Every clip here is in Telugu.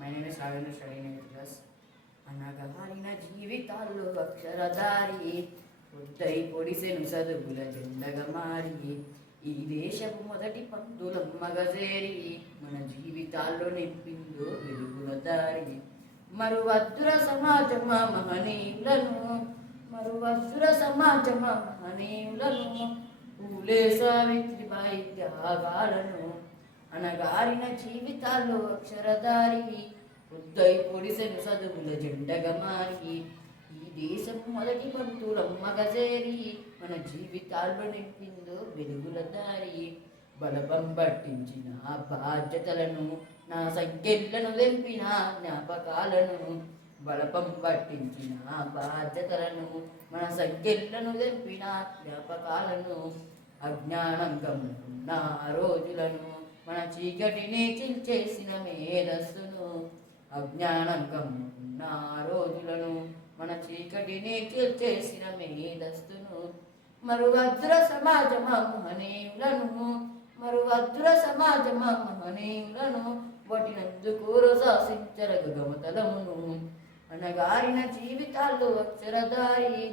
My name is Raghavendra study class జీవితాల్లో అక్షరధారి పొద్దై పొడిసెను చదువుల జెండగ మారి ఈ దేశపు మొదటి పంతులమ్మగ చేరి మన జీవితాల్లో నింపిందో వెలుగుల దారి. మరువద్దుర సమాజమా మహనీయులను. మరువద్దుర సమాజమా మహనీయులను. పూలే సావిత్రిబాయి త్యాగాలను. అనగారిన జీవితాల్లో అక్షరధారి ఉద్దై పొడిసెను చదువుల జెండగా మారి ఈ దేశం మొదటి పంతులమ్మగ చేరి మన జీవితాల్లో నింపిందో వెలుగుల దారి. బలపం పట్టించిన బాధ్యతలను నా సంఖ్యలను తెంపిన జ్ఞాపకాలను బలపం పట్టించిన బాధ్యతలను మన సంఖ్యలను తెంపిన జ్ఞాపకాలను అజ్ఞానం ఉన్న రోజులను మన చీకటిని చిల్చేసిన మేధస్సును అజ్ఞానం గమ్ముకున్న రోజులను మన చీకటిని చిల్చేసిన మేధస్సును మరువద్ర సమాజమా మహనీయులను మరువద్ర సమాజమా మహనీయులను వటినందుకు శాసించరగ గమతలమును. అనగారిన జీవితాల్లో అక్షరదారి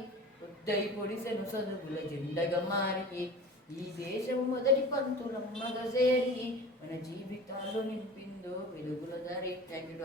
ఉద్దై పొడిసెను చదువుల జెండగా మారి ఈ దేశం మొదటి పంతులమ్మగ చేరి మన జీవితాల్లో నింపిందో వెలుగుల దారి థ్యాంక్ యూ